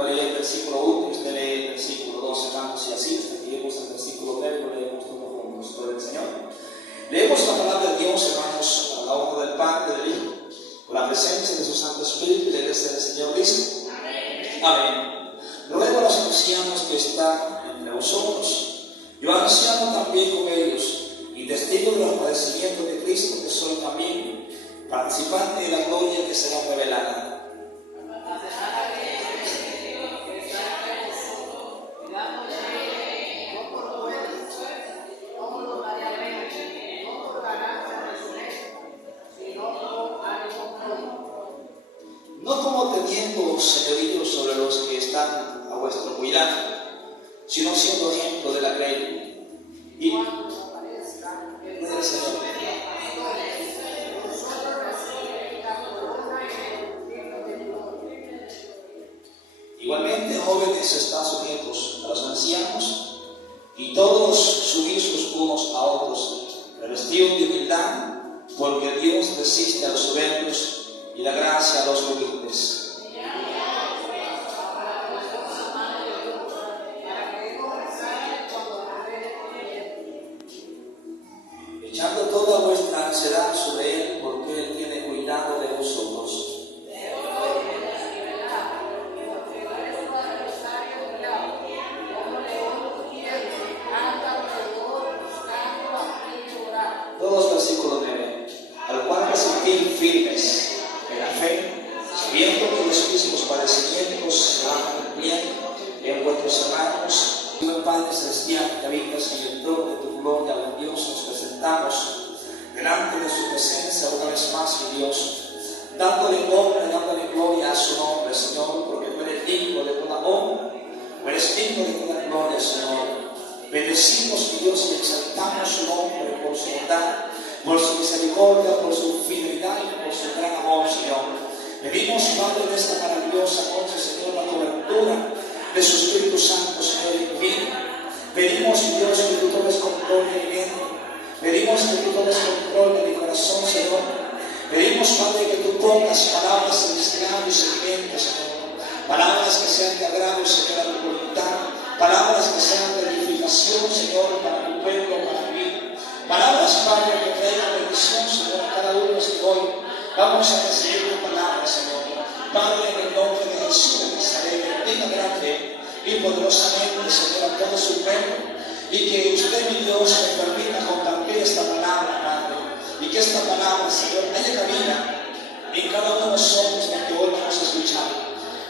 Voy a leer el versículo 1 y usted lee el versículo 2, hermanos, y así hasta que lleguemos al versículo 3, lo leemos todos juntos. Gloria al Señor. Leemos la palabra de Dios, hermanos, a la honra del Padre y del Hijo, con la presencia de su Santo Espíritu, y la iglesia del Señor dice: Amén. Ruego a los ancianos que están entre vosotros, yo anciano también con ellos, y testigo de los padecimientos de Cristo, que soy también participante de la gloria que será revelada. No como teniendo señorío sobre los que están a vuestro cuidado, sino siendo ejemplo de la grey. Y igualmente, jóvenes, están sujetos a los ancianos, y todos sumisos unos a otros, revestidos de humildad, porque Dios resiste a los soberbios y da gracia a los humildes. Echando toda vuestra ansiedad sobre Él, porque Él tiene cuidado de vosotros. Todos versículo 9. Al cual resistir firmes en la fe, sabiendo que los mismos padecimientos se van cumpliendo en vuestros hermanos. Padre celestial, que habitas en el trono de tu gloria, oh Dios, nos presentamos delante de su presencia una vez más, mi Dios, dándole honra y dándole gloria a su nombre, Señor, porque tú eres digno de toda honra, tú eres digno de toda gloria, Señor. Bendecimos, mi Dios, y exaltamos su nombre por su bondad, por su misericordia, por su fidelidad y por su gran amor, Señor. Pedimos, Padre, de esta maravillosa noche, Señor, la cobertura de su Espíritu Santo, Señor, y divino. Pedimos, Dios, que tú tomes control de mi mente. Pedimos que tú tomes control de mi corazón, Señor. Pedimos, Padre, que tú pongas palabras en mis labios y en mi mente, Señor. Palabras que sean de agrado, Señor, a tu voluntad. Palabras que sean de edificación, Señor, para tu pueblo, para mí. Palabras, Padre, que traigan bendición, Señor, a cada uno de hoy. Vamos a recibir tu palabra, Señor. Padre, en el nombre de Jesús de Nazaret, bendiga grande y poderosamente, Señor, a todo su pueblo, y que usted, mi Dios, me permita compartir esta palabra, Padre, y que esta palabra, Señor, haya cabida en cada uno de nosotros la que hoy vamos a escuchar.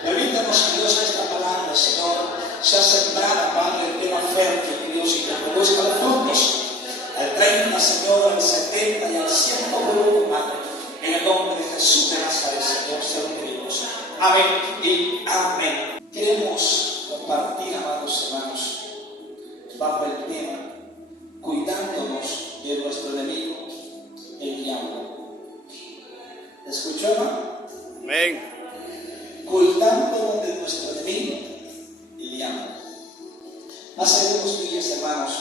Permítanos, Dios, que esta palabra, Señor, sea sembrada, Padre, en tierra fértil, mi Dios, y que produzca los frutos al 30, Señor, al 70 y al 100 por uno, Padre. En el nombre de Jesús de Nazaret, Señor, se lo pedimos. Amén y amén. Queremos compartir, amados hermanos, bajo el tema, cuidándonos de nuestro enemigo, el diablo. ¿Escuchó, hermano? Amén. Cuidándonos de nuestro enemigo, el diablo. Hace unos días, hermanos,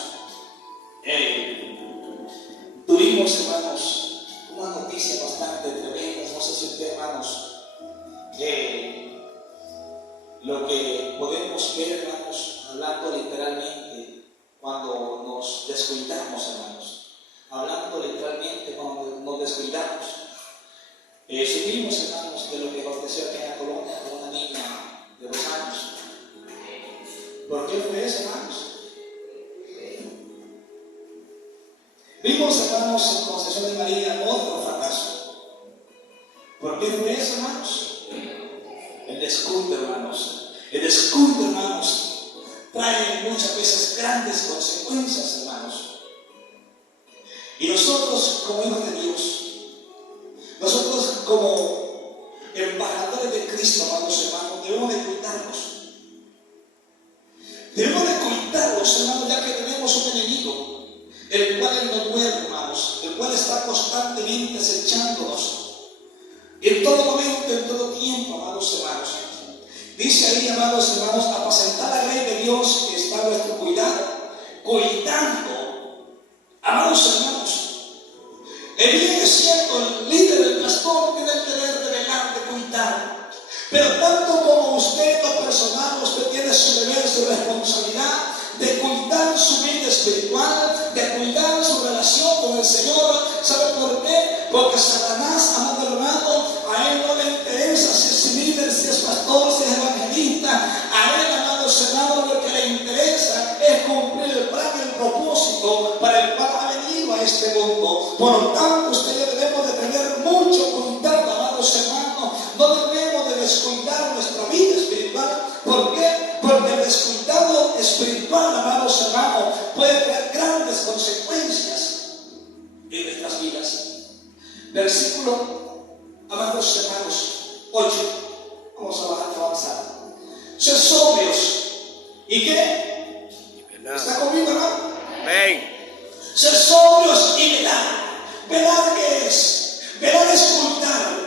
tuvimos, hermanos, una noticia bastante tremenda. No sé si usted, hermanos, lo que podemos ver, hermanos, hablando literalmente cuando nos descuidamos, hermanos, hablando literalmente cuando nos descuidamos. Supimos, hermanos, de lo que aconteció aquí en la colonia con una niña de 2 años. ¿Por qué fue eso, hermanos? Vimos, hermanos, en Concepción de María otro fracaso. ¿Por qué fue eso, hermanos? El descuido, hermanos. El descuido, hermanos, trae muchas veces grandes consecuencias, hermanos. Y nosotros, como hijos de Dios, nosotros como embajadores de Cristo, amados hermanos, debemos de cuidarnos. Debemos de cuidarnos, hermanos, ya que tenemos un enemigo, el cual Él nos duele, hermanos, el cual está constantemente acechándonos en todo momento, en todo tiempo, amados hermanos. Dice ahí, amados hermanos, apacentar la grey de Dios que está a vuestro cuidado, cuidando, amados hermanos. El bien es cierto, el líder, el pastor, tiene el deber de velar, de cuidar, pero tanto como usted en lo personal, usted tiene su deber, su responsabilidad de cuidar su vida espiritual, de cuidar su relación con el Señor. ¿Sabe por qué? Porque Satanás, amado hermano, a él no le interesa si es líder, si es pastor, si es evangelista. A él, amado hermano, lo que le interesa es cumplir el plan y el propósito para el cual ha venido a este mundo. Por lo tanto, ustedes debemos de tener mucho cuidado, amados hermanos. No debemos de descuidar nuestra vida espiritual. ¿Por qué? Porque el descuidado espiritual, amados hermanos, puede tener grandes consecuencias en nuestras vidas. Versículo, amados hermanos, 8. Vamos a avanzar. Ser sobrios. ¿Y qué? ¿Está conmigo, hermano? Amén. Ser sobrios y velar. ¿Velar qué es? Velar es cuidar.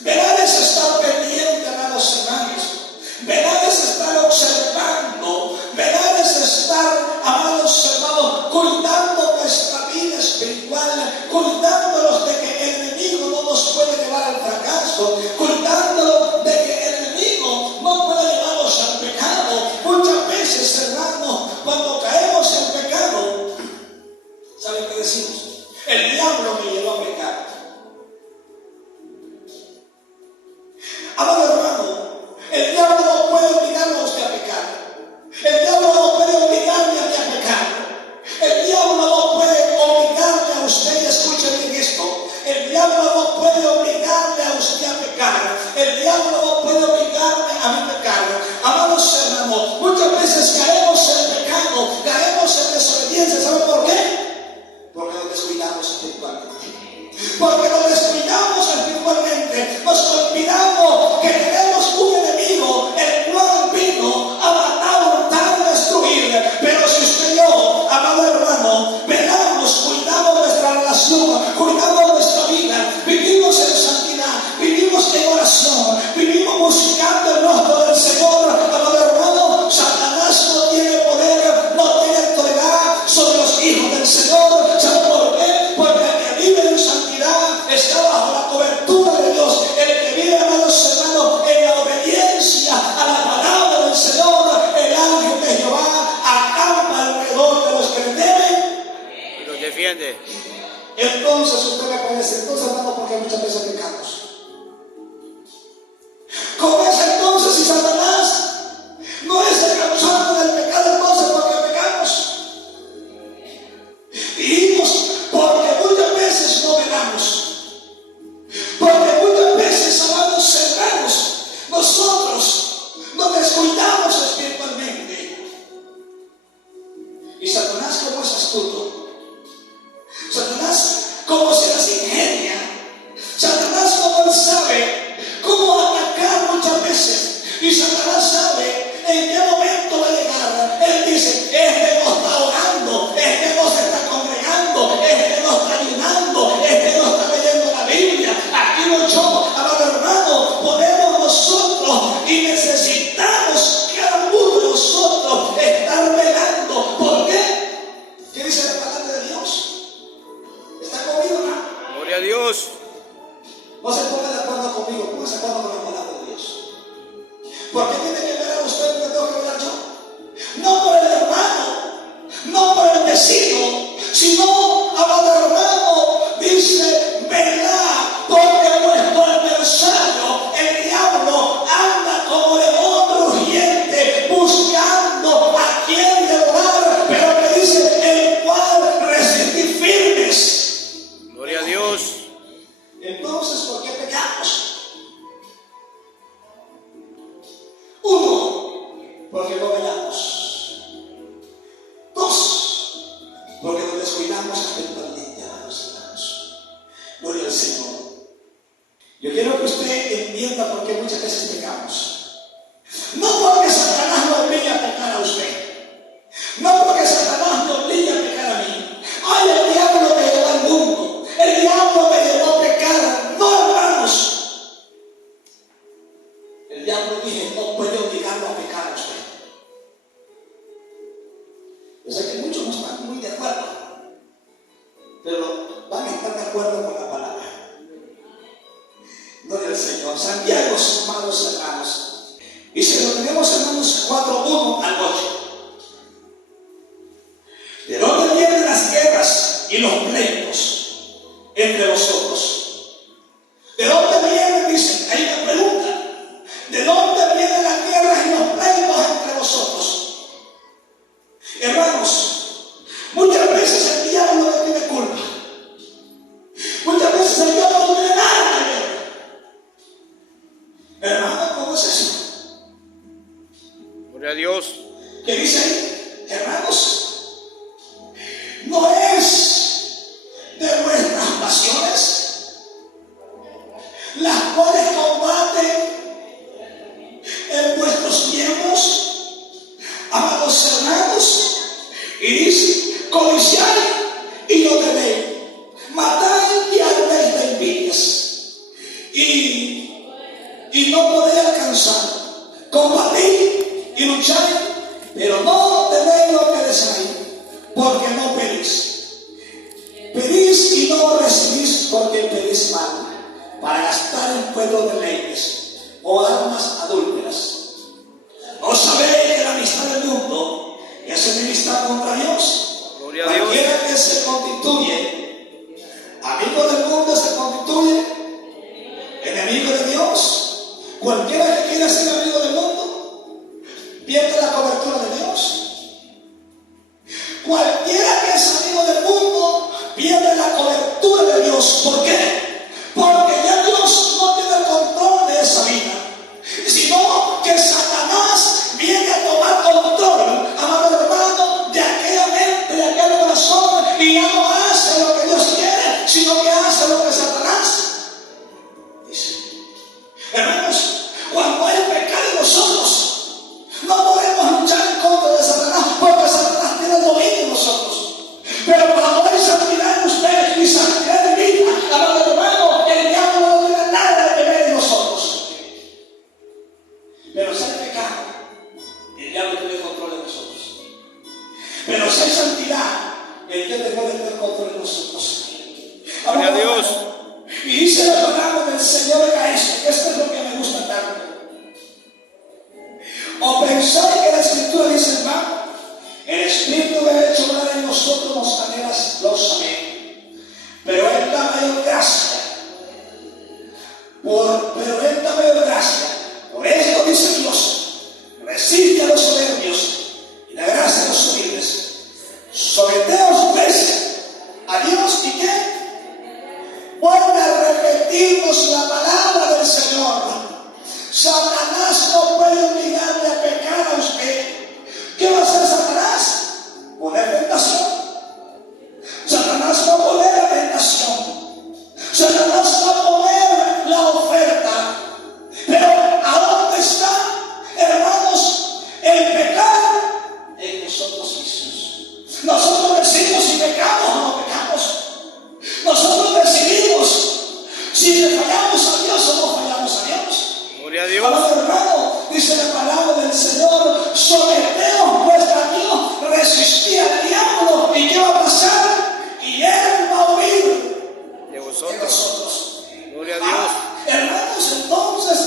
Velar es estar pendiente, amados hermanos. Velar es estar observando. Velar es estar, amados hermanos, cuidando nuestra vida espiritual, cuidándonos de que el enemigo no nos puede llevar al fracaso, cuidándonos de que el enemigo no puede llevarnos al pecado. Muchas veces, hermanos, cuando caemos en pecado, ¿saben qué decimos? El diablo me llevó a pecar. Amado hermano, el diablo no puede obligarme a usted a pecar. El diablo no puede obligarme a mí a pecar. El diablo no puede obligarme a usted, y escuche bien esto, el diablo no puede obligarme a usted a pecar. El diablo no puede obligarme a mí a pecar. Amados hermanos, muchas veces caemos en pecado, caemos en desobediencia. ¿Saben por qué? Porque nos descuidamos espiritualmente. Porque nos descuidamos espiritualmente. Nos olvidamos que tenemos un enemigo, el cual vino a matar, hurtar y destruir. Pero si usted y yo, amado hermano, velamos, cuidamos nuestra relación, cuidamos nuestra vida, vivimos en santidad, vivimos en oración, vivimos buscando el rostro del Señor, amado hermano, Satanás no tiene poder, no tiene autoridad sobre los hijos del Señor. ¿Sabe por qué? Porque el que vive en santidad está bajo la cobertura de Dios. El que vive, amados hermanos, en la obediencia a la palabra del Señor, el ángel de Jehová acampa alrededor de los que le temen Y los defiende. Entonces usted me puede decir, entonces hermano, porque muchas veces pecamos. ¿Cómo es entonces si Satanás no es el causante del pecado? Entonces, ¿por qué pecamos? Dijimos, porque muchas veces no velamos. Porque muchas veces, amados hermanos, nosotros nos descuidamos espiritualmente. Y Satanás, como es astuto, Satanás, como se las ingenia, Satanás, como él sabe cómo atacar muchas veces, y Satanás sabe en qué momento va a llegar. Él dice, este no está orando, este no se está congregando, este no está ayunando, este no está leyendo la Biblia. Aquí no yo, amado hermano, podemos nosotros y necesitamos cada uno de nosotros estar velando. ¿Por qué? ¿Qué dice la palabra de Dios? ¿Está conmigo, hermano? Gloria a Dios. No se ponga de acuerdo conmigo, póngase de acuerdo con la palabra de Dios. ¿Por qué tiene que velar usted lo que tengo que velar yo? No por el hermano, no por el vecino, sino, amado hermano, dice, velá, porque nuestro adversario, el diablo, anda como león rugiente, buscando a quien devorar, pero que dice, el cual resistí firmes. Gloria a Dios. Entonces, ¿por qué pecamos? Uno, porque no velamos. Dos, porque nos descuidamos espiritualmente, amados hermanos. Gloria al Señor. Yo quiero que usted entienda por qué muchas veces pecamos. No porque Satanás lo obligue a pecar a usted. No porque Satanás lo obligue a pecar a mí. Ay, el diablo me llevó al mundo. El diablo me llevó a pecar. No, hermanos. El diablo dije, no puede obligarlo a pecar a usted. Y si lo tenemos en Romanos 4:1 al 8. ¿De dónde vienen las guerras y los pleitos entre vosotros? ¿De dónde vienen? Dice, hay una pregunta. ¿De dónde vienen las guerras y los pleitos entre vosotros? Hermanos, muchas veces el diablo no tiene culpa. Muchas veces el diablo no tiene nada que ver. Hermano, ¿cómo es eso? Gloria a Dios. Que dice ahí, hermanos, no es de vuestras pasiones las cuales combaten en vuestros miembros, amados hermanos, y dice, codiciad y no tenéis, matad y ardéis de envidias, y no podéis alcanzar, combatid y lucháis, pero no tenéis lo que deseáis, porque no pedís. Pedís y no recibís, porque pedís mal, para gastar en pueblos de leyes o armas adúlteras. ¿No sabéis que la amistad del mundo es enemistad contra Dios? Gloria a Dios. Cualquiera que se constituye amigo del mundo se constituye enemigo de Dios. Cualquiera que quiera ser amigo del mundo pierde la cobertura de Dios. Cualquiera que es amigo del mundo pierde la cobertura de Dios. ¿Por qué? Porque ya Dios no tiene el control de esa vida, sino que Satanás viene a tomar control, amado hermano, de aquella mente, de aquel corazón, y ya no hace lo que Dios quiere, sino que hace lo que Satanás dice. Hermanos, cuando hay pecado en nosotros, no podemos luchar en contra de Satanás, porque Satanás tiene dominio en nosotros. Pero cuando hay santidad en usted y santidad en vida, amado hermano, el diablo no tiene nada que ver en nosotros. Pero si hay pecado, el diablo tiene control de nosotros. Pero si hay santidad, el diablo puede tener control de nosotros. Gloria a Dios. Y dice la palabra del Señor a esto, que esto es lo que me gusta tanto. O pensáis que la Escritura dice, hermano, el Espíritu de hecho obrar en nosotros nos maneras lo saben. Pero Él da mayor gracia. Pero Él da mayor gracia. Por esto dice Dios, resiste a los soberbios y la gracia a los humildes. Someteos pues a Dios y ¿qué? Vuelve a repetirnos la palabra del Señor. Satanás no puede obligarle a pecar a usted. ¿Qué va a hacer Satanás? Poner tentación. Satanás va a poner la tentación. Satanás va a poner la oferta. Pero ¿a dónde está, hermanos, el pecado? En nosotros mismos. Nosotros decidimos si pecamos o no pecamos. Nosotros decidimos si le fallamos a Dios o no fallamos a Dios. Gloria a Dios. Amado hermano, dice la palabra del Señor, someteos pues a Dios, resistid al diablo, ¿y qué va a pasar? Y Él va a huir De de vosotros. nosotros. Gloria a Dios. Hermanos, entonces,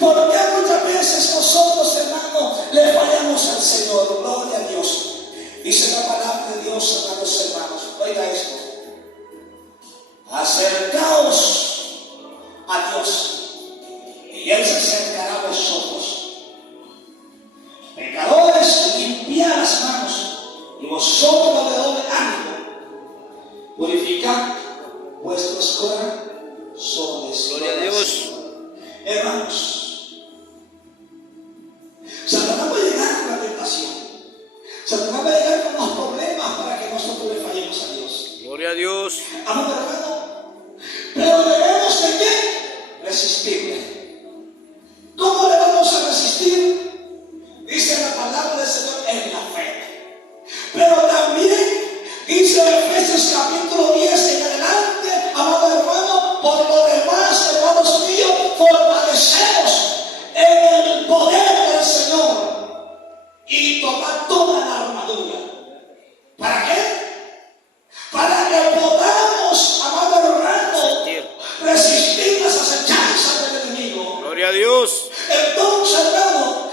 ¿por qué muchas veces nosotros, hermanos, le fallamos al Señor? Gloria a Dios. Dice la palabra de Dios, amados hermanos, oiga esto. Acercaos a Dios y Él se acercará a vosotros. Pecadores, limpiad las manos, y vosotros de doble ánimo, purificad vuestros corazones. Gloria a Dios. Hermanos, Satanás va a llegar con la tentación. Satanás va a llegar con los problemas para que nosotros le fallemos a Dios. Gloria a Dios. Amado hermano, pero debemos de qué? Resistirle. ¿Cómo le vamos a resistir? Dice la palabra del Señor, en la fe. Pero también dice en Efesios capítulo 10 en adelante, amado hermano, por lo demás, hermanos míos, fortalecemos en el poder del Señor y tomar toda la armadura. ¿Para qué? Para que podamos, amado hermano, resistir las acechanzas del enemigo. Gloria a Dios. Entonces, hermano,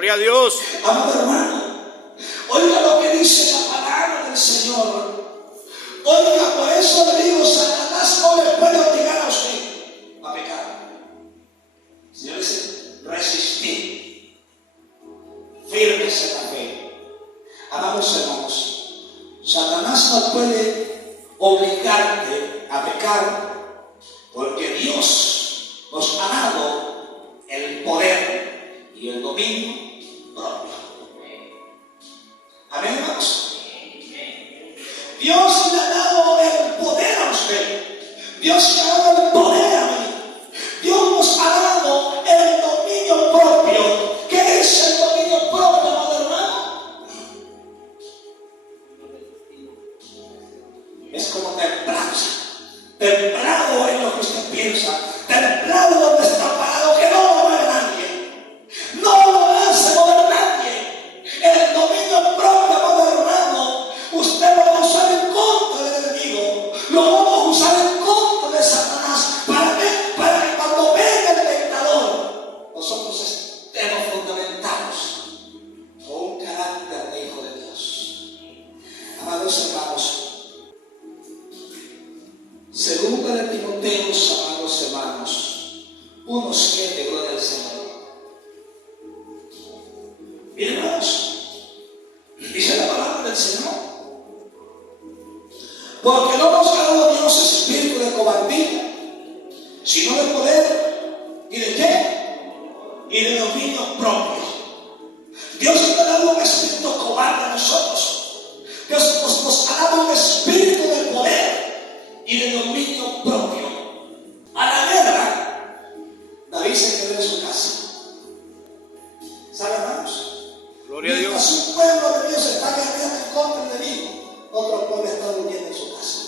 Gloria a Dios. Amado hermano, oiga lo que dice la palabra del Señor. Oiga, por eso le digo, Satanás no le puede obligar a usted a pecar. El Señor dice, resistir, firmes en la fe. Amados hermanos, Satanás no puede obligarte a pecar, porque Dios nos ha dado el poder y el dominio propio. Amén, hermanos. Dios le ha dado el poder a usted. Dios le ha dado el poder a mí. Dios nos ha dado el dominio propio. ¿Qué es el dominio propio, amado hermano? Es como templanza. Templado en lo que usted piensa. Templado donde está parado, que no lo mueve nadie. No lo hace mover nadie. El dominio propio, amado hermano, usted lo va a usar en contra del enemigo. Lo vamos a usar en contra de Satanás. ¿Para qué? Para que cuando venga el tentador, nosotros estemos fundamentados con un carácter de hijo de Dios. Amados hermanos, segunda de Timoteo, amados hermanos, 1:7, gloria al Señor. Bien, hermanos, dice la palabra del Señor: porque no nos ha dado Dios espíritu de cobardía, sino de poder, ¿y de qué? Y de dominio propio. Dios no ha dado un espíritu cobarde a nosotros. Dios nos ha dado un espíritu de poder y de dominio propio. A la guerra, David se quedó en su casa. ¿Saben, hermanos? Gloria a Mientras Dios. un pueblo de Dios está guerreando en contra del enemigo, otro pueblo está durmiendo en su casa.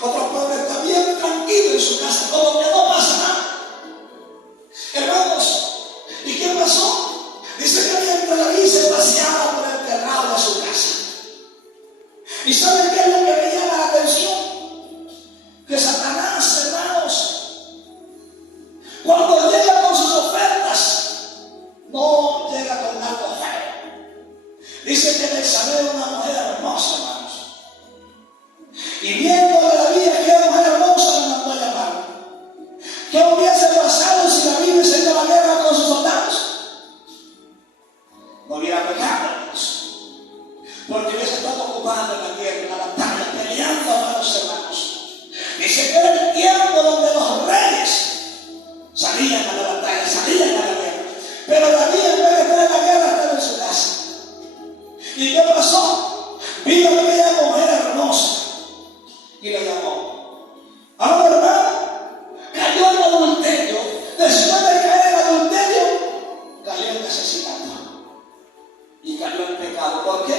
Otro pueblo está bien tranquilo en su casa, como que no pasa nada. Hermanos, ¿y qué pasó? Dice que mientras David se paseaba por el terrado de su casa. ¿Y saben qué es lo que me llama la atención? Que Satanás, hermanos, cuando llega con sus ofertas, no llega con algo feo. Dice que le salió una mujer hermosa, hermanos. Y viendo a David aquella mujer hermosa, le mandó a llamar. ¿Qué hubiese pasado si David hubiese ido a la guerra con sus soldados? No hubiera pecado, hermanos. Porque hubiese estado ocupado en la guerra, en la batalla, peleando, amados hermanos. Dice que era el tiempo donde los reyes salían a la batalla, salían a la guerra. Pero David, en vez de estar en la guerra, estaba en su casa. ¿Y qué pasó? Vino aquella mujer hermosa y la llamó. Ahora, hermano, cayó en adulterio. Después de caer en adulterio, cayó en asesinato y cayó en pecado. ¿Por qué?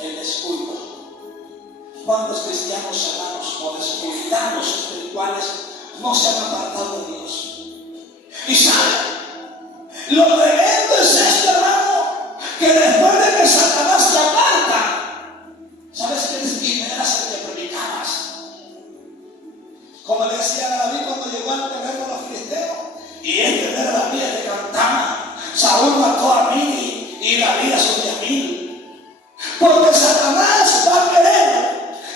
El descuido. ¿Cuántos cristianos, hermanos, o descuidados espirituales no se han apartado de Dios? Y saben, lo tremendo es esto, hermano, que después de que Satanás te aparta, ¿sabes qué es? Y eras el que predicabas. Como le decía a David cuando llegó al terreno de los filisteos, y este era David el que cantaba: Saúl mató a 1000 y David a sus 10,000. Porque Satanás va a querer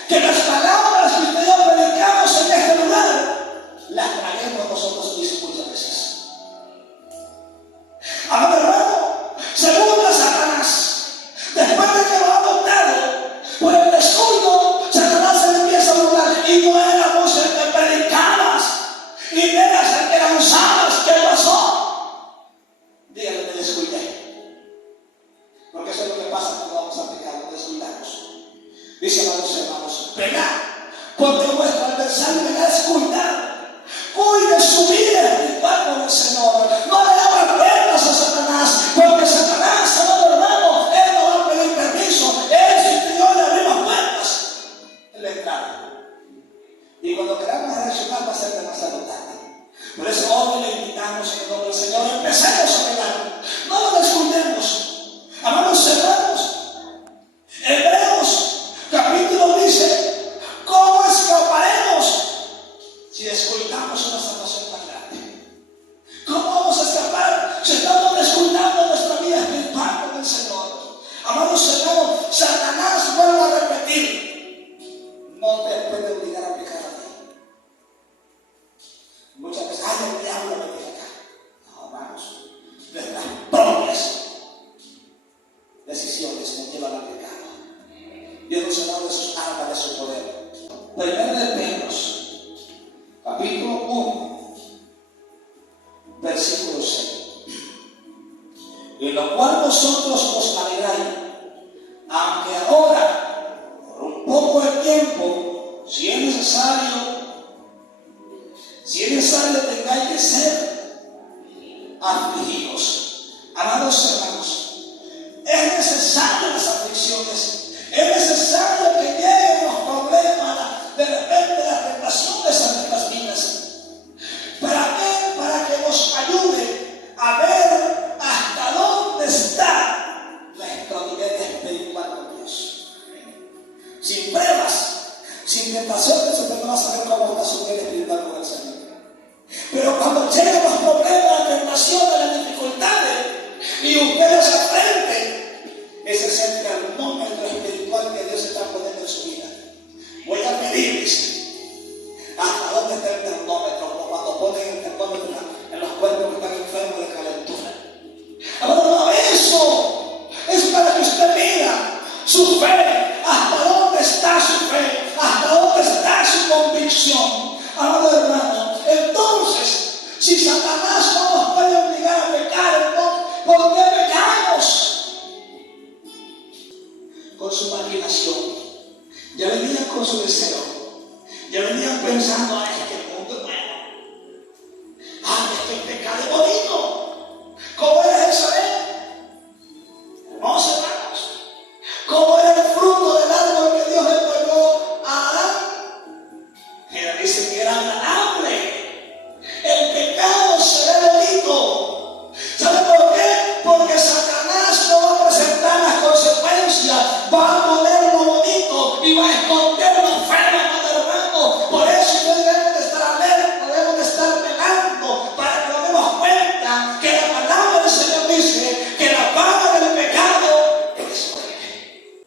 que las palabras que usted y yo predicamos en este lugar las traguemos nosotros mismos muchas veces. Amado hermano, según a Satanás, después de que lo ha adoptado por el descuido, Satanás se le empieza a burlar. Y no éramos el que predicabas, y no eras el que lanzabas. ¿Qué pasó? Dígale, me descuidé. Porque eso es lo que pasa cuando vamos a pecar, nos descuidamos. Dice, amados hermanos, pegar, porque nuestro adversario me es cuidar. Cuide su vida espiritual con el Señor. No le abra puertas a Satanás, porque Satanás, amado hermano, él no va a pedir permiso. Él, si yo le abrimos puertas, él entrará. Y cuando queramos reaccionar va a ser demasiado tarde. Por eso hoy le invitamos en el nombre del Señor, empecemos a pegar. No lo descuidemos. Amados hermanos, Hebreos capítulo dice: ¿cómo escaparemos si Primera de Pedro, capítulo 1, versículo 6. En lo cual vosotros os alegráis, aunque ahora, por un poco de tiempo, si es necesario tengáis que ser afligidos. Amados hermanos, es necesario las aflicciones, es necesario que lleguen los problemas, de repente las tentaciones a nuestras vidas. ¿Para qué? Para que nos ayude a ver hasta dónde está nuestro nivel espiritual con Dios. Sin pruebas, sin tentaciones, usted no va a saber cómo está su nivel espiritual con el Señor. Pero cuando llegan los problemas, las tentaciones, las dificultades, y usted los enfrente, ese es el termómetro espiritual que Dios está poniendo en su vida. Voy a pedirles hasta dónde está el termómetro, como cuando ponen el termómetro en los cuerpos que están enfermos de calentura. Ahora, eso es para que usted mida su fe, hasta dónde está su fe, hasta dónde está su convicción. Amado hermano, entonces, si Satanás no nos puede obligar a pecar, entonces, ¿por qué pecamos? Con su imaginación. Ya venían con su deseo. Ya venían pensando, es que el mundo es bueno. Es que el pecado es bonito. ¿Cómo era Jerusalén? Hermosos hermanos. ¿Cómo era el fruto del árbol que Dios le entregó a Adán? Dice que era agradable. El pecado se ve bonito. ¿Sabe por qué? Porque Satanás no va a presentar las consecuencias, va a poner lo bonito y va a esconder lo feo, hermano. Por eso debemos de estar alerta, debemos de estar velando para que nos demos cuenta que la palabra del Señor dice que la paga del pecado es muerte.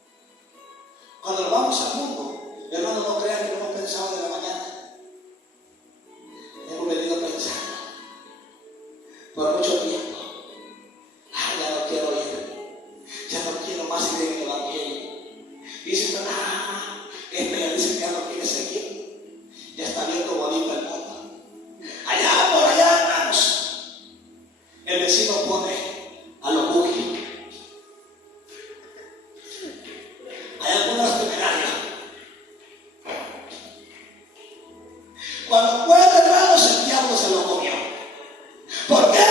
Cuando nos vamos al mundo, hermano, no crean que no hemos pensado de la mañana. Hemos venido pensando por mucho tiempo. Ya no quiero ir, ya no quiero más ir en el evangelio. Dice, ya dice que ya no quiere seguir, ya está viendo bonito el mundo. Allá por allá, hermanos, el vecino pone a los buggy. Hay algunas temerarias. Cuando puede, hermanos, el diablo se lo comió. ¿Por qué?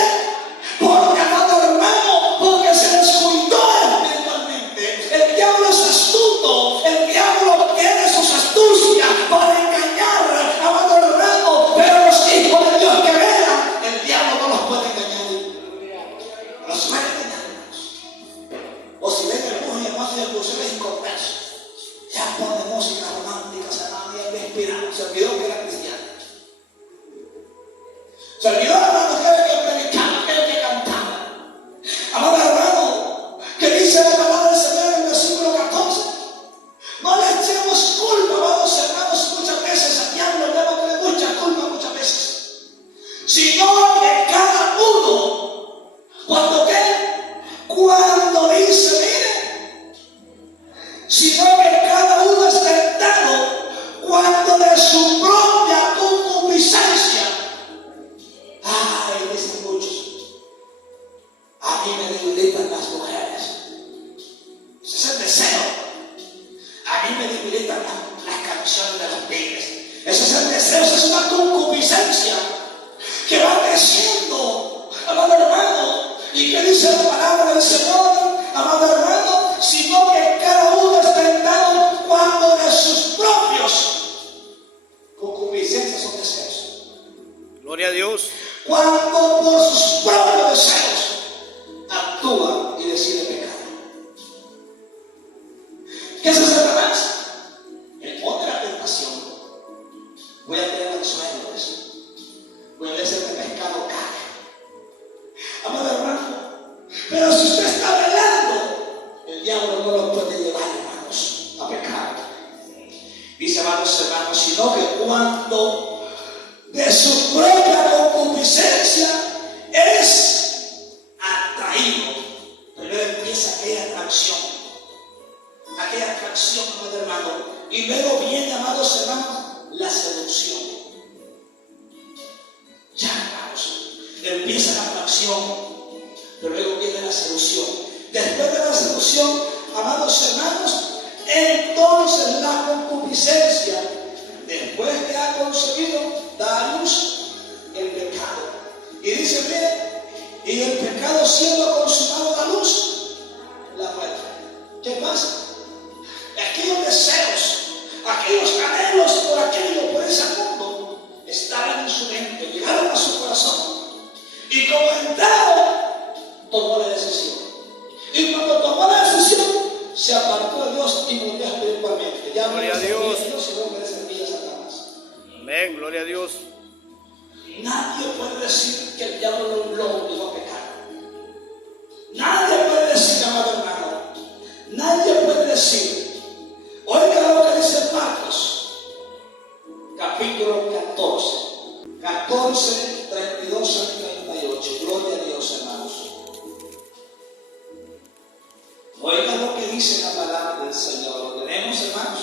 Porque, amado hermano, porque se descuidó espiritualmente. El diablo es astuto, el diablo tiene sus astucias para engañar, amado hermano, pero los hijos de Dios que vean, el diablo no los puede engañar. Los puede engañar. O si ven el mundo y el más de exclusiones inconversos, ya pone música romántica, se nadie me inspira, se olvidó que era cristiano. Se olvidó, hermano, que era que predicaba, que era que cantaba. Amado hermano, que dice la palabra del Señor en el versículo 14. No le echemos culpa, amados hermanos, muchas veces al diablo le damos mucha culpa muchas veces. Sino que cada uno, ¿cuándo qué? Cuando dice, mire, sino que cada uno es tentado cuando de su propia concupiscencia. Dicen muchos, a mí me debilitan las mujeres. Ese es el deseo. A mí me debilitan las canciones de los tigres. Ese es el deseo, esa es una concupiscencia que va creciendo, amado hermano. ¿Y qué dice la palabra del Señor, amado hermano? Sino que cada uno es tentado cuando de sus propios concupiscencias son deseos. Gloria a Dios. Cuando por sus propios deseos actúa y decide pecar. ¿Qué hace Satanás? Él pone la tentación. Voy a tener el sueño de eso. Voy a ver si este pescado cae. Amado hermano, pero si usted está velando, el diablo no lo puede llevar. pero luego viene la seducción. Después de la seducción, amados hermanos, entonces la concupiscencia, después que ha concebido, da a luz el pecado. Y dice bien, y el pecado siendo consumado da luz, la muerte. ¿Qué pasa? Aquellos deseos, aquellos anhelos por aquello, por ese mundo, estaban en su mente, llegaron a su corazón. Y como entraron, tomó la decisión. Y cuando tomó la decisión, se apartó de Dios y murió espiritualmente. Ya no le servía a Dios, sino que le servía a Satanás. Amén, gloria a Dios. Nadie puede decir que el diablo lo obligó a pecar. Nadie puede decir, amado hermano, nadie puede decir. Oiga lo que dice Marcos, capítulo 14, 32 al 38. Gloria a Dios, hermanos. Oiga lo que dice la palabra del Señor. ¿Lo tenemos, hermanos?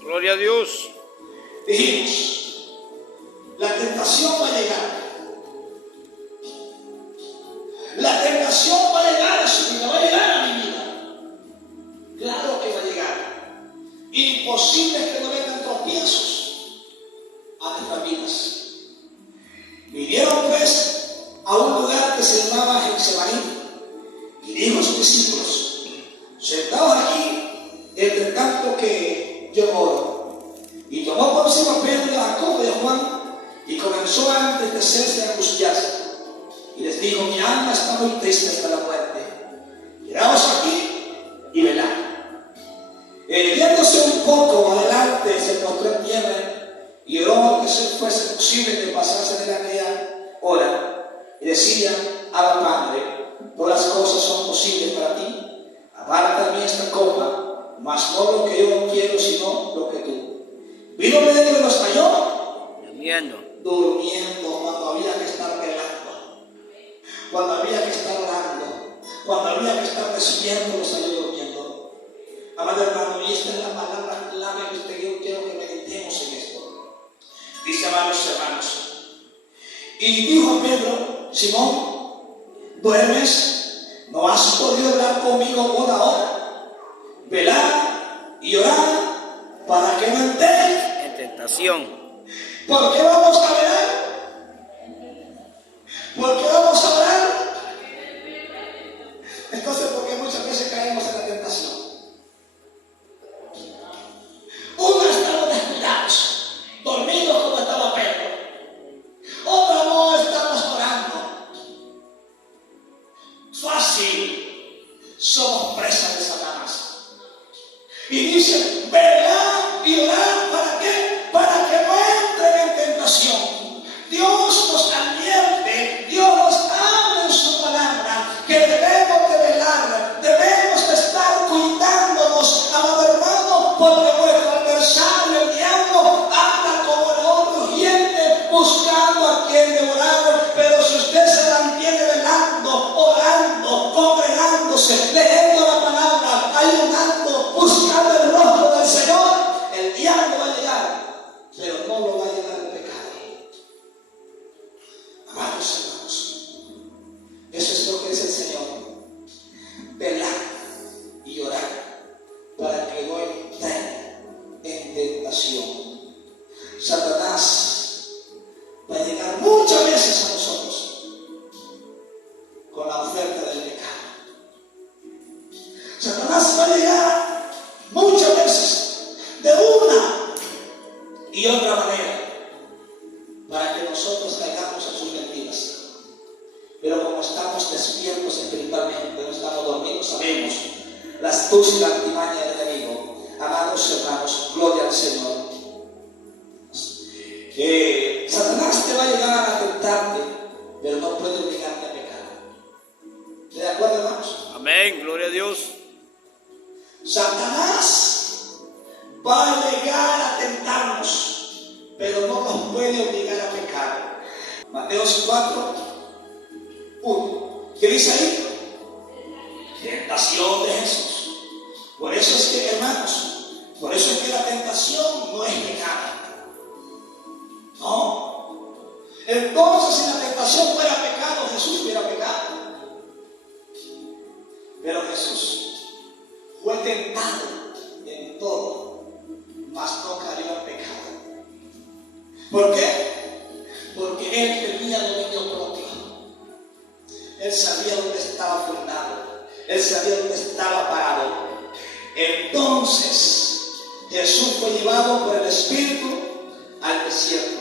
Gloria a Dios. Dijimos, la tentación va a llegar. La tentación va a llegar a su vida, va a llegar a mi vida. Claro que va a llegar. Imposible que no vengan tropiezos a nuestras vidas. Vinieron pues a un lugar que se llamaba Getsemaní y dijo a sus discípulos: sentados aquí, entre tanto que yo oro. Y tomó consigo a Pedro, a Jacobo y a Juan y comenzó a entristecerse y a angustiarse. Y les dijo: mi alma está muy triste hasta la muerte. Quedaos aquí y velad. Yéndose un poco adelante, se postró en tierra y oró que se fuese posible que pasase de aquella hora. Y decía: Abba Padre, todas las cosas son posibles para ti. Aparta de mí esta copa, mas no lo que yo quiero, sino lo que tú. Vino Pedro y los halló durmiendo cuando había que estar velando, cuando había que estar orando, cuando había que estar despierto, los halló durmiendo. Amado hermano, y esta es la palabra clave que yo quiero que meditemos en esto. Dice: amados hermanos, y dijo a Pedro: Simón, ¿duermes? ¿No has podido hablar conmigo una hora? Velad y orad para que no entréis En tentación. ¿Por qué vamos a orar? ¿Por qué vamos a orar? Entonces, ¿por qué muchas veces caemos en la tentación? Uno estamos descuidados, dormidos como estaba Pedro. Otro no, estamos orando. Fácil, somos presas de Satanás. Y dice: velad y orad, ¿para qué? Para que no entren en tentación. Dios nos advierte, Dios nos habla en su palabra que debemos de velar, debemos de estar cuidándonos, amado hermano, porque nuestro adversario, el diablo, anda como león rugiente buscando a quien devorar. Pero si usted se mantiene velando, orando, congregándose, leyendo la palabra, ayunando, buscando el rostro del Señor, el diablo va a llegar, pero no lo va a llegar el pecado. Amados hermanos, eso es lo que dice el Señor: velar y orar para que no entren en tentación. Satanás va a llegar muchas veces a nosotros con la oferta del pecado. Satanás va a llegar muchas veces de una y otra manera para que nosotros caigamos en sus mentiras. Pero como estamos despiertos espiritualmente, no estamos dormidos, sabemos la astucia y la artimaña del enemigo. Amados hermanos, gloria al Señor. Satanás te va a llegar a tentarte, pero no puede obligarte a pecar. ¿Está de acuerdo, hermanos? Amén, gloria a Dios. Satanás va a llegar a tentarnos, pero no nos puede obligar a pecar. Mateos 4, 1. ¿Qué dice ahí? Tentación de Jesús. Por eso es que, hermanos, por eso es que la tentación no es pecado. No. Entonces, si la tentación fuera tentado en todo, mas no cayó en pecado. ¿Por qué? Porque él tenía dominio propio. Él sabía dónde estaba fundado. Él sabía dónde estaba parado. Entonces Jesús fue llevado por el Espíritu al desierto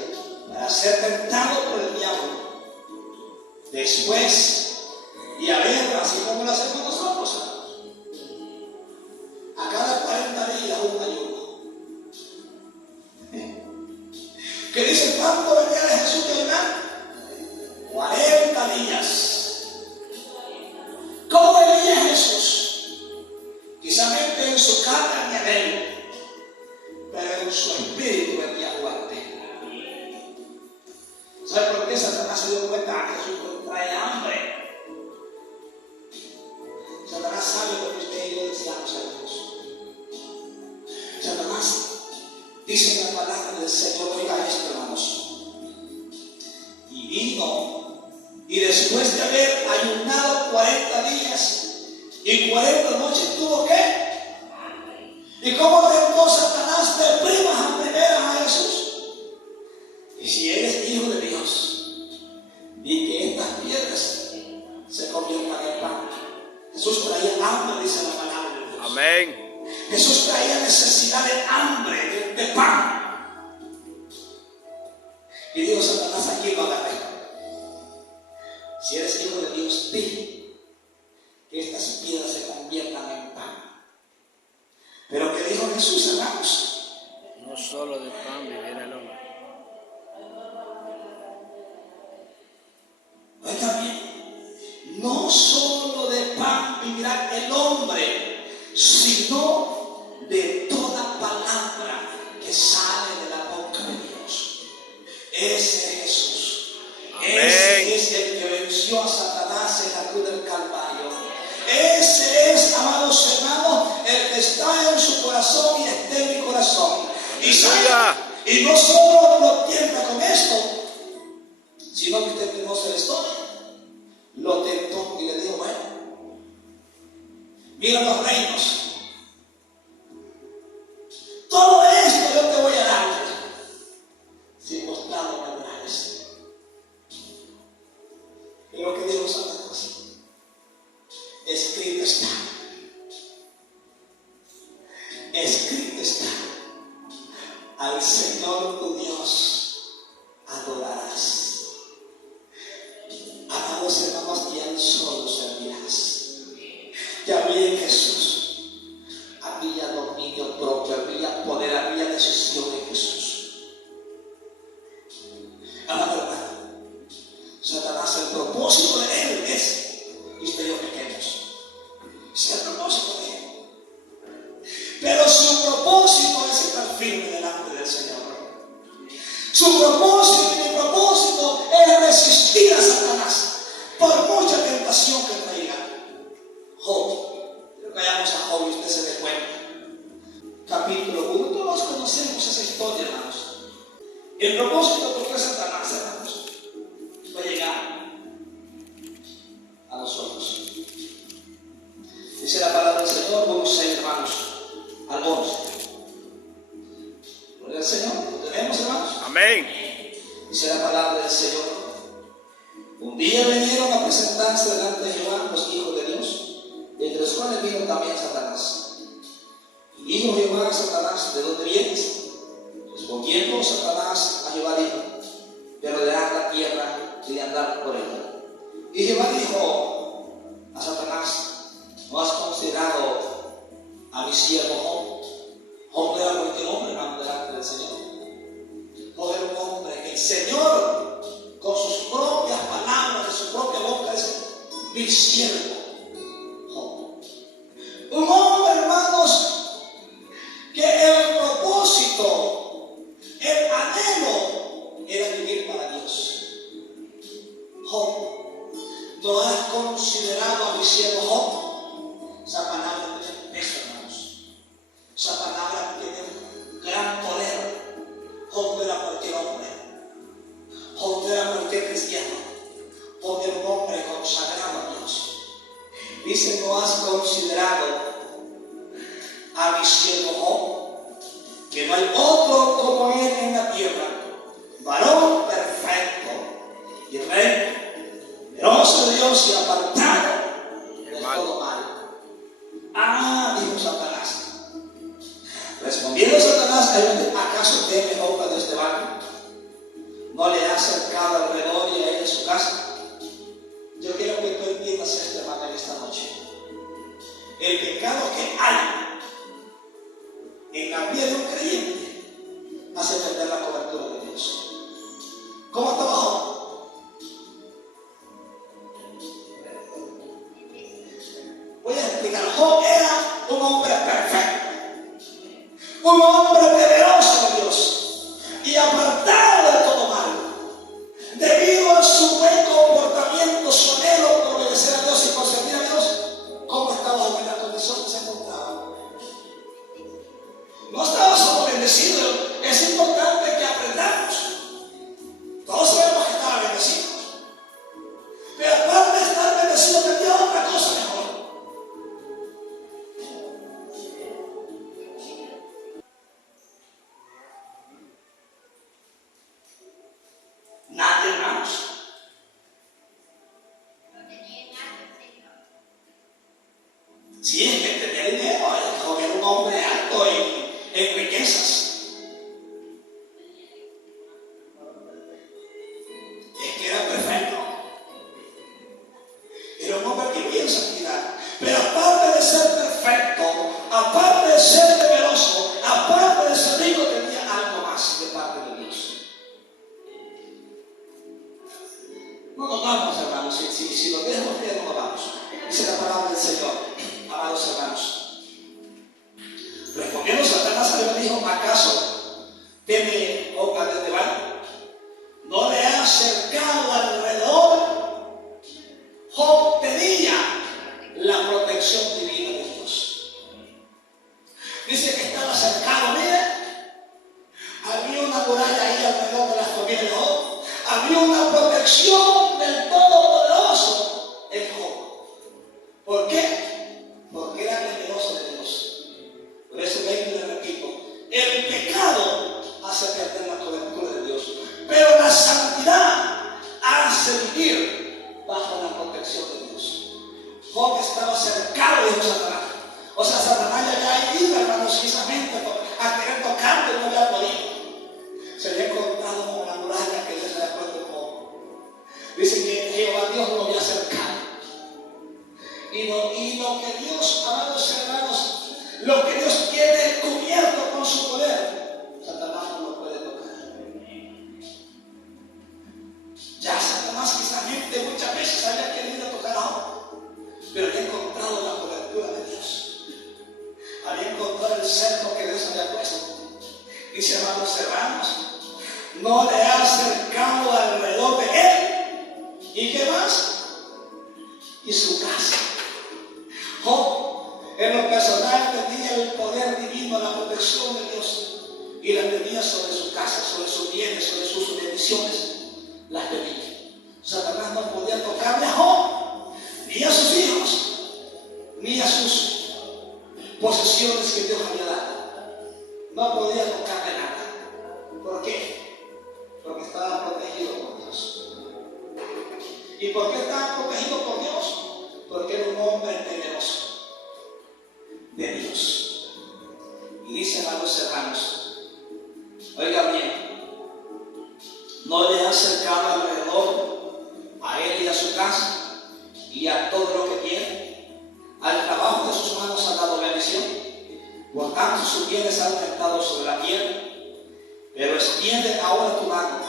para ser tentado por el diablo. Después de haber, así como lo hacemos nosotros, a cada 40 días un ayuno. ¿Qué dice cuánto venía de Jesús de ayunar? 40 días. ¿Cómo venía Jesús? Quizás en su carne ni en él, pero en su espíritu venía fuerte. ¿Sabe por qué Satanás se dio cuenta que Jesús trae hambre? Satanás sabe lo que usted y yo deseamos a Dios. Satanás dice en la palabra del Señor, oiga esto, hermanos. Y vino, y después de haber ayunado 40 días y 40 noches, ¿tuvo qué? ¿Y cómo tentó Satanás de primas a primeras a Jesús? Y si eres hijo de Dios, di que estas piedras se conviertan en pan. Jesús traía hambre, dice la palabra de Dios. Amén. Jesús traía necesidad de hambre, de pan. Y dijo Satanás, aquí lo agarré. Si eres hijo de Dios, di que estas piedras se conviertan en pan. Pero ¿qué dijo Jesús, hermanos? No solo de pan vivirá el hombre. Oiga bien, no solo de pan vivirá el hombre, sino de toda palabra que sale de la boca de Dios. Ese es Jesús. Amén. Ese es el que venció a Satanás en la cruz del Calvario. Ese es, amados hermanos, el que está en su corazón y está en mi corazón. Y no solo lo tienta con esto, sino que usted conoce la historia. Lo tentó y le dijo, bueno, mira los reinos. Todo esto yo te voy a dar si mostrado me adorares. Y lo que dijo Satanás, escrito está. Escrito está. Al Señor tu Dios adorarás. Amados hermanos, y a Él solo servirás. Ya había en Jesús, había dominio propio, había poder, había decisión en Jesús. Amado hermano, Satanás, el propósito de él es que usted y yo pequemos. Ese es el propósito de él. Pero su propósito es estar firme delante del Señor. Su propósito y mi propósito es resistir a Satanás por mucha tentación que traiga. Job, vayamos a Job y usted se dé cuenta. Capítulo 1, todos conocemos esa historia, hermanos. El propósito por qué Satanás, hermanos, va a llegar a nosotros. Dice la palabra del Señor, vamos a ir, hermanos, al 11. Gloria al Señor, ¿lo tenemos, hermanos? Amén. Dice la palabra del Señor. Un día vinieron a presentarse delante de Jehová los hijos de Dios, entre los cuales vino también Satanás. Y dijo Jehová a Satanás, ¿de dónde vienes? Respondiendo Satanás a Jehová dijo, pero de la tierra y de andar por ella. Y Jehová dijo a Satanás, ¿no has considerado a mi siervo Job? Job no era cualquier hombre, hermano, delante del Señor. Job era un hombre que el Señor, con sus propias palabras, de su propia boca, dice, mi siervo Job. Un hombre, hermanos, que el propósito, el anhelo era vivir para Dios. Job, ¿no has considerado a mi siervo Job? Esa palabra tiene peso, hermanos. Esa palabra tiene un gran poder. Job no era cualquier hombre. Job no era cualquier cristiano. Job era un hombre consagrado a Dios. Dice, ¿no has considerado a mi siervo Job, que no hay otro como él en la tierra, varón perfecto y recto, temeroso de Dios y apartado de todo mal. Dijo Satanás. Respondiendo Satanás, ¿acaso teme Job a Dios de barco? ¿No le ha acercado alrededor y a él en su casa? Yo quiero que tú entiendas esto, hermano, en esta noche. El pecado que hay en la vida de un creyente hace perder la cobertura de Dios. ¿Cómo estaba Job? Voy a explicar. Job era un hombre perfecto, un hombre temeroso de Dios y apartado de todo mal. Debido a su buen comportamiento, su anhelo por obedecer a Dios y por servir a Dios, ¿cómo estaba en la condición que se encontraba? No estaba solo bendecido. Es importante que aprendamos. Todos sabemos que estaba bendecido, pero aparte de estar bendecido tenía otra cosa mejor. Nadie, hermanos. Si es que tenía dinero, Job era un hombre alto en riquezas. Es que era perfecto. Era un hombre que vivía en santidad. Pero aparte de ser perfecto, aparte de ser temeroso, aparte de ser rico, tenía algo más de parte de Dios. No nos vamos, hermanos. Si lo dejamos bien, no nos vamos. Dice la palabra del Señor, amados hermanos. Respondiendo Satanás, le dijo: ¿acaso teme Job a Dios de barco? ¿No le ha acercado alrededor? Job tenía la protección divina de Dios. Dice que estaba cercado. Mire, había una muralla ahí alrededor de la familia de Job. Había una protección del Todopoderoso en Job. ¿Por qué? Porque era temeroso de Dios. Por eso vengo y le repito: el pecado hace perder la cobertura de Dios, pero la santidad hace vivir bajo la protección de Dios. Job estaba cercado de Satanás. O sea, Satanás ya había ido, hermanos, precisamente a querer tocarlo y no había podido. Se había encontrado con la muralla que Dios había puesto en Job. Dice que Jehová Dios lo había acercado. Y lo que Dios, amados hermanos, lo que Dios tiene cubierto con su poder, Satanás no lo puede tocar. Ya Satanás quizás muchas veces había querido tocar a Job, pero había encontrado la cobertura de Dios. Había encontrado el cerco que Dios había puesto. Dice, amados hermanos, no le ha acercado alrededor de él. ¿Y qué más? Y su casa. Job, en lo personal, tenía el poder divino, la protección de Dios, y la tenía sobre su casa, sobre sus bienes, sobre sus bendiciones. Las tenía. Satanás no podía tocarle a Job, ni a sus hijos, ni a sus posesiones que Dios había dado. No podía tocarle nada. ¿Por qué? Porque estaba protegido por Dios. ¿Y por qué estaba protegido por Dios? Porque era un hombre temeroso de Dios. Y dice, amados hermanos, oiga bien, no le ha acercado alrededor a él y a su casa y a todo lo que tiene. Al trabajo de sus manos ha dado bendición. Por tanto, sus bienes han aumentado sobre la tierra. Pero extiende ahora tu mano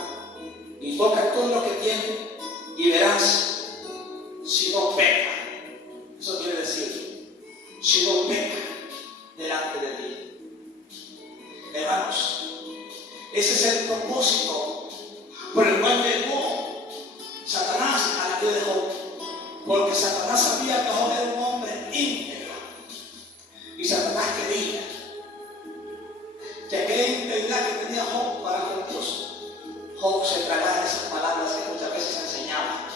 y toca todo lo que tiene y verás si no peca. Eso quiere decir, si no peca delante de ti. Hermanos, ese es el propósito por el cual llegó Satanás a la vida de Job. Porque Satanás sabía que Job era un hombre íntegro. Y Satanás quería que aquella integridad que tenía Job para con Dios, Job se tragara esas palabras que muchas veces enseñaba.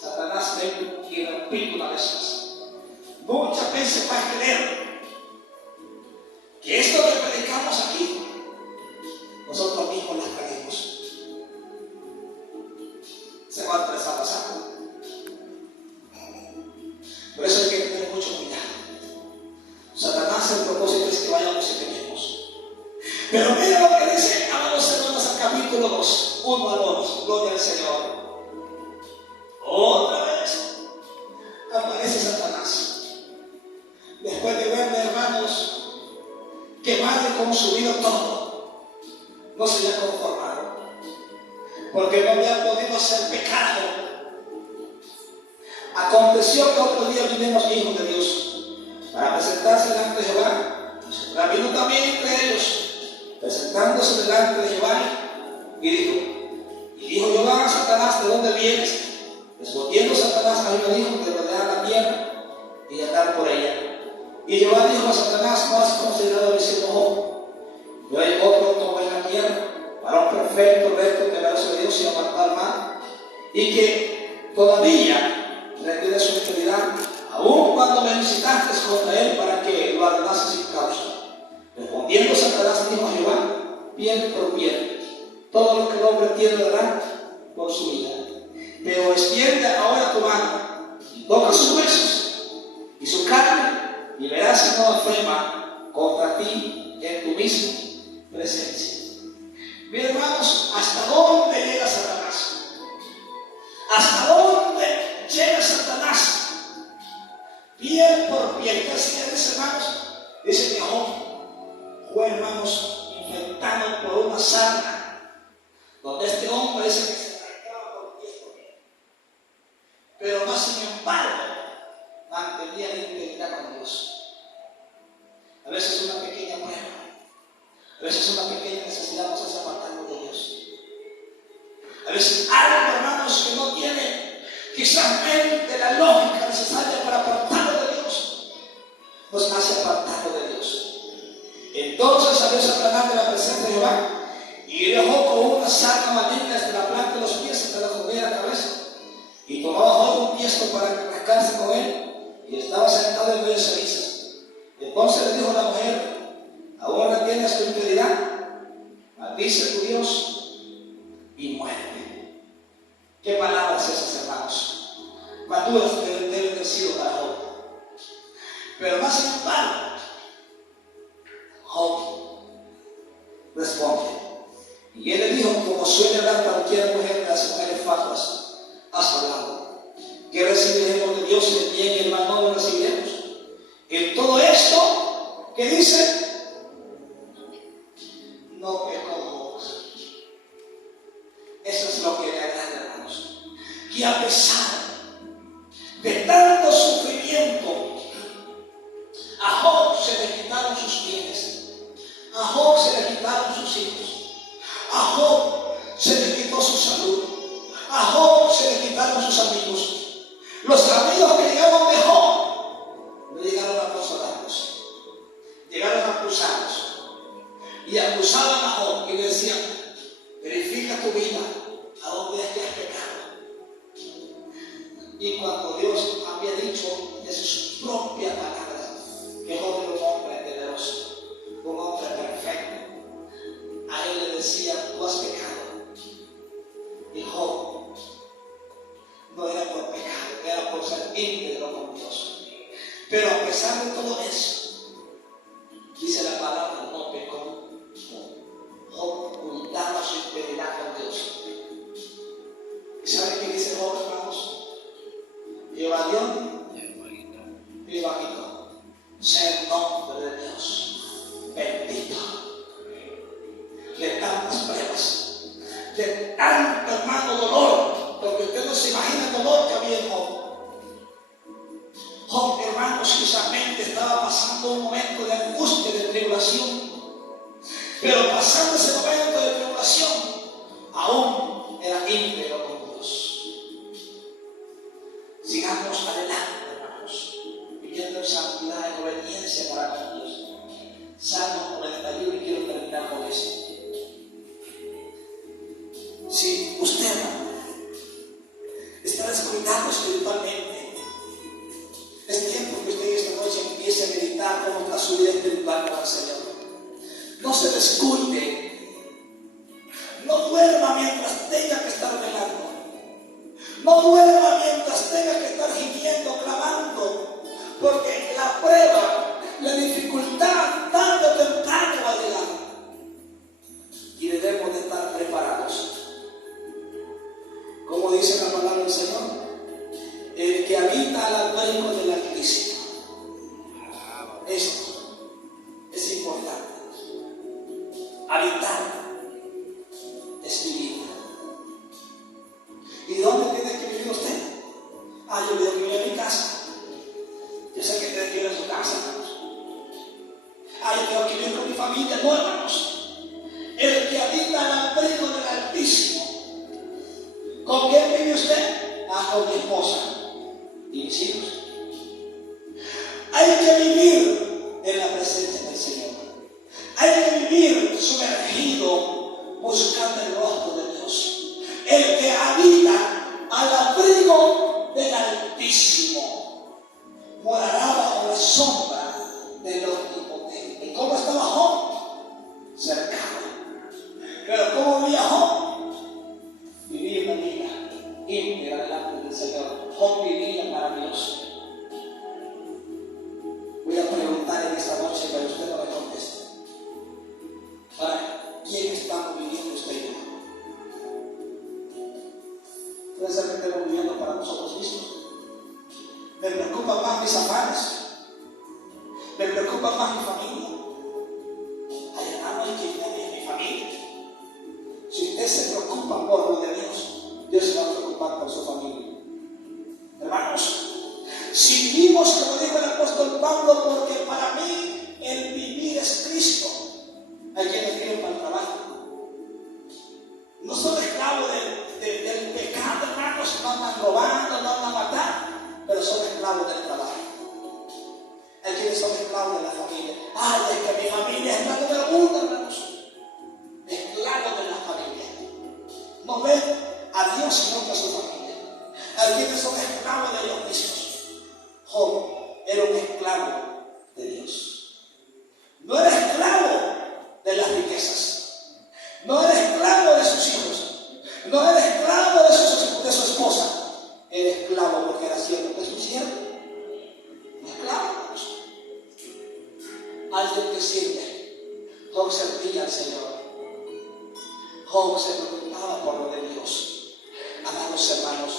Satanás, ven y repito una vez más, muchas veces va a creer que esto que predicamos aquí, nosotros mismos las traemos. ¿Se cuánto les ha pasado? Por eso hay que tener mucho cuidado. Satanás, el propósito es que vayamos y pequemos. Pero mira lo que dice, amados hermanos, al capítulo 2, 1 al 2, gloria al Señor. Otra vez aparece Satanás. Después de verle, hermanos, quemar y consumido todo, no se había conformado, porque no había podido hacer pecado. Aconteció que otro día vinieron los hijos de Dios para presentarse delante de Jehová. Vino también entre ellos, presentándose delante de Jehová, y dijo Jehová a Satanás: ¿de dónde vienes? Respondiendo Satanás, a Jehová dijo: de rodear la tierra y de andar por ella. Y Jehová dijo a Satanás: ¿no has considerado mi siervo Job? Yo hay otro como en la tierra, varón perfecto, recto, temeroso de Dios y apartado del mal, y que todavía retiene su integridad, aun cuando me visitaste contra él para que lo arruinase sin causa. Respondiendo Satanás dijo a Jehová: piel por piel, todo lo que el hombre tiene dará por su vida. Pero extiende ahora tu mano y toca sus huesos y su carne, y verás si no blasfema contra ti en tu misma presencia. Miren, hermanos, ¿hasta dónde llega Satanás? ¿Hasta dónde llega Satanás? Piel por piel. ¿Qué hacía, hermanos? Dice que Job fue, hermanos, infectado por una sarna, donde este hombre dice que se arrancaba por piel por piel. Pero más sin embargo, mantenía la integridad con Dios. A veces una pequeña prueba, a veces una pequeña necesidad nos hace apartarnos de Dios. A veces algo, hermanos, que no tiene quizás mente la lógica necesaria para apartarnos de Dios, nos hace apartarnos de Dios. Entonces salió Satanás de la presencia de Jehová y dejó con una sarna maligna desde la planta de los pies hasta la rodilla de la cabeza. Y tomaba Job un tiesto para rascarse con él, y estaba sentado en medio de cenizas. Entonces le dijo a la mujer: ahora tienes tu integridad, maldice a tu Dios y muerte. ¿Qué palabras esas, hermanos? Maduras deben haber sido para Job. Pero más sin embargo, Job responde, y él le dijo, como suele hablar cualquier mujer de las mujeres fatuas: has hablado. ¿Qué recibiremos de Dios? El bien y el mal no lo recibiremos. En todo esto, ¿qué dice? No pecó. Eso es lo que le agrada, hermanos. Que a pesar de tanto sufrimiento, a Job se le quitaron sus bienes, a Job se le quitaron sus hijos, a Job se le quitó su salud, a Job se le quitaron sus amigos. Los amigos que llegaron de Job no llegaron a consolarlos, llegaron a acusarlos y acusaban a Job y le decían: verifica tu vida, a dónde es que has pecado. Y cuando Dios había dicho de sus propias palabras que Job era un hombre temeroso, un hombre perfecto, a él le decía: tú has pecado. Y Job no era por pecado, era por ser íntegro con Dios. Pero a pesar de todo eso, dice la palabra, no pecó. Job ocultaba su integridad con Dios. ¿Y sabe qué dice Job, hermanos? Jehová dio, Jehová quitó. Sea el nombre de Dios bendito. De tantas pruebas, de tanto, hermano, dolor, porque usted no se imagina el dolor que había en Job. Job, hermanos, precisamente estaba pasando un momento de angustia, de tribulación. Pero pasando ese momento de tribulación, aún era íntegro con Dios. Sigamos adelante, hermanos, viviendo en santidad, en obediencia para con Dios. Salmo 91, y quiero terminar con esto. Si usted, hermano, está descuidado espiritualmente, es tiempo que usted se descuide. No duerma mientras tenga que estar velando. No duerma mientras tenga que estar gimiendo, clamando, porque la prueba, la dificultad, tarde o temprano va a llegar. Y debemos de estar preparados. Como dice la palabra del Señor, el que habita al abrigo del Altísimo. Esto es importante. Habitar es vivir. ¿Y dónde tiene que vivir usted? Yo tengo que vivir en mi casa. Yo sé que tiene que vivir en su casa, hermanos. Yo tengo que vivir con mi familia, no, hermanos. El que habita al abrigo del Altísimo. ¿Con quién vive usted? Con mi esposa y mis hijos. Hay que vivir en la presencia del Señor. Hay que vivir sumergido, buscando el rostro de Dios. El que habita al abrigo del Altísimo morará bajo la sombra del Omnipotente. ¿Y cómo estaba Job? Cercado. Pero ¿cómo vivía Job? Vivía una vida íntegra delante del Señor. Job vivía para Dios. Voy a preguntar en esta noche, pero usted no me conteste. ¿Para quién estamos viviendo usted y yo? Puede ser que estemos viviendo para nosotros mismos. Me preocupan más mis afanes. Me preocupa más mi familia. Hermano, hay que vivir en mi familia. Si usted se preocupa por lo de Dios, Dios se va a preocupar por su familia. Hermanos, si vivimos, como dijo el apóstol Pablo, porque para mí el vivir es Cristo. Hay quienes viven para el trabajo. No son esclavos del pecado, hermanos, no andan robando, no andan matando, pero son esclavos del trabajo. Hay quienes son esclavos de la familia. Es que mi familia es la número uno, hermanos. Esclavos de la familia. No ven a Dios sino que a su familia. Hay quienes son esclavos de ellos mismos. Job era un esclavo de Dios. No era esclavo de las riquezas. No era esclavo de sus hijos. No era esclavo de su esposa. Era esclavo porque era siervo. ¿Es un siervo? Esclavo. Alguien que sirve. Job servía al Señor. Job se preocupaba por lo de Dios. Amados hermanos,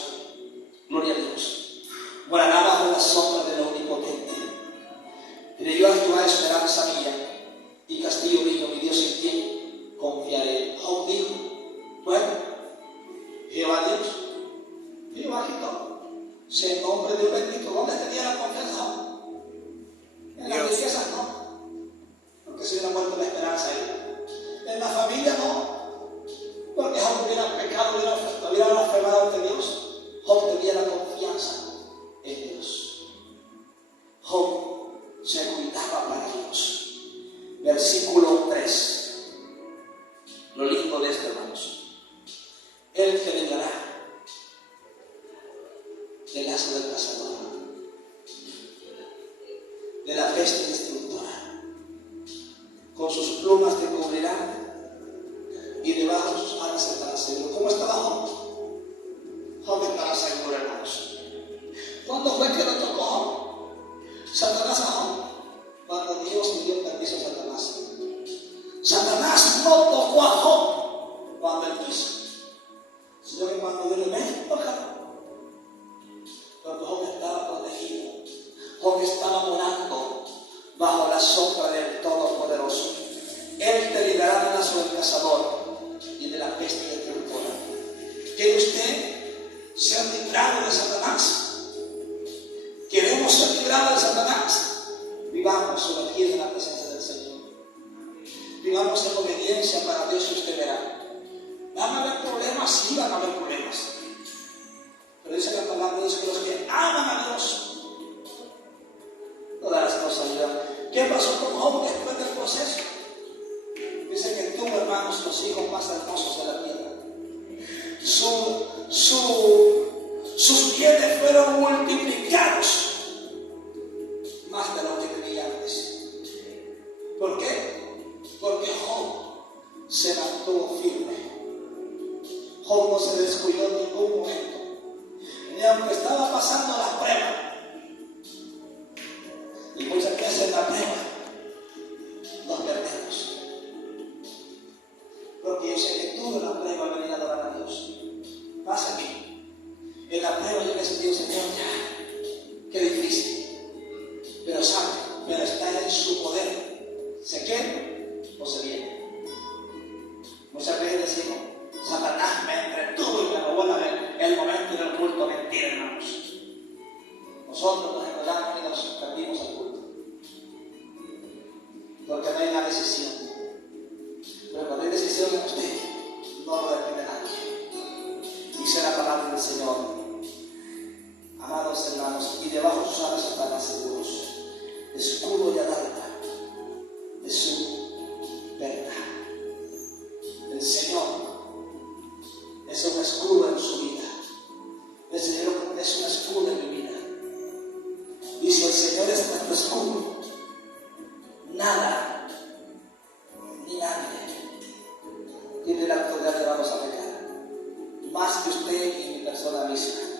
gloria a Dios. Morará bajo la sombra del Omnipotente. Creyó a Jehová esperanza mía y castillo mío, mi Dios en quien confiaré. Job dijo, bueno, Jehová Dios, Jehová quitó, sea el nombre de un bendito. ¿Dónde tenía la confianza? En las riquezas no, porque se hubiera muerto la esperanza ahí. En la familia no, porque Job hubiera pecado, hubiera blasfemado ante Dios. Job tenía la confianza en Dios. Job se cuidaba para Dios. Versículo 3. Lo lindo de esto, hermanos. Él te librará del lazo del cazador, de la peste destructora. Con sus plumas te cubrirá y debajo de sus alas estarás seguro. ¿Cómo estaba Job? Job estaba seguro, hermanos. ¿Cuándo fue que lo tocó Job? Satanás a Job. Cuando Dios le dio permiso a Satanás. Satanás no tocó a Job cuando él quiso, sino que cuando Dios le ve, tócalo. Porque Job estaba protegido. Job estaba morando bajo la sombra del Todopoderoso. Él te librará del lazo del cazador y de la peste destructora. ¿Quiere usted ser librado de Satanás? ¿Queremos ser librados de Satanás? Vivamos sumergidos en la presencia del Señor. Vivamos en obediencia para Dios y usted verá. ¿Van a haber problemas? Sí, van a haber problemas. Pero dice la palabra, dice que los que aman a Dios, todas las cosas ayudan. ¿Qué pasó con Job después del proceso? Dice que tuvo, hermanos, los hijos más hermosos de la tierra. Sus bienes fueron multiplicados más de lo que tenía antes. ¿Por qué? Porque Job descuidó en ningún momento. Ni aunque estaba pasando la prueba. Y muchas veces en la prueba nos perdemos. Porque yo sé que tú en la prueba venir a adorar a Dios. Pasa aquí. En la prueba yo me he sentido, Señor, ya, qué difícil. Pero sabe, pero está en su poder. ¿Se queda o se viene? Muchas veces decimos, Satanás me entretuvo y me robó el momento del culto. Mentira, hermanos. Nosotros nos enrollamos y nos perdimos al culto. Porque no hay una decisión. Pero cuando hay decisión en usted, no lo depende nadie. Dice la palabra del Señor. Amados hermanos, y debajo de sus alas estarán seguros. Escudo y alarma de su verdad. El Señor es un escudo en su vida. El Señor es un escudo en mi vida. Y si el Señor es nuestro escudo, nada ni nadie tiene la autoridad de vamos a pecar. Más que usted y mi persona misma.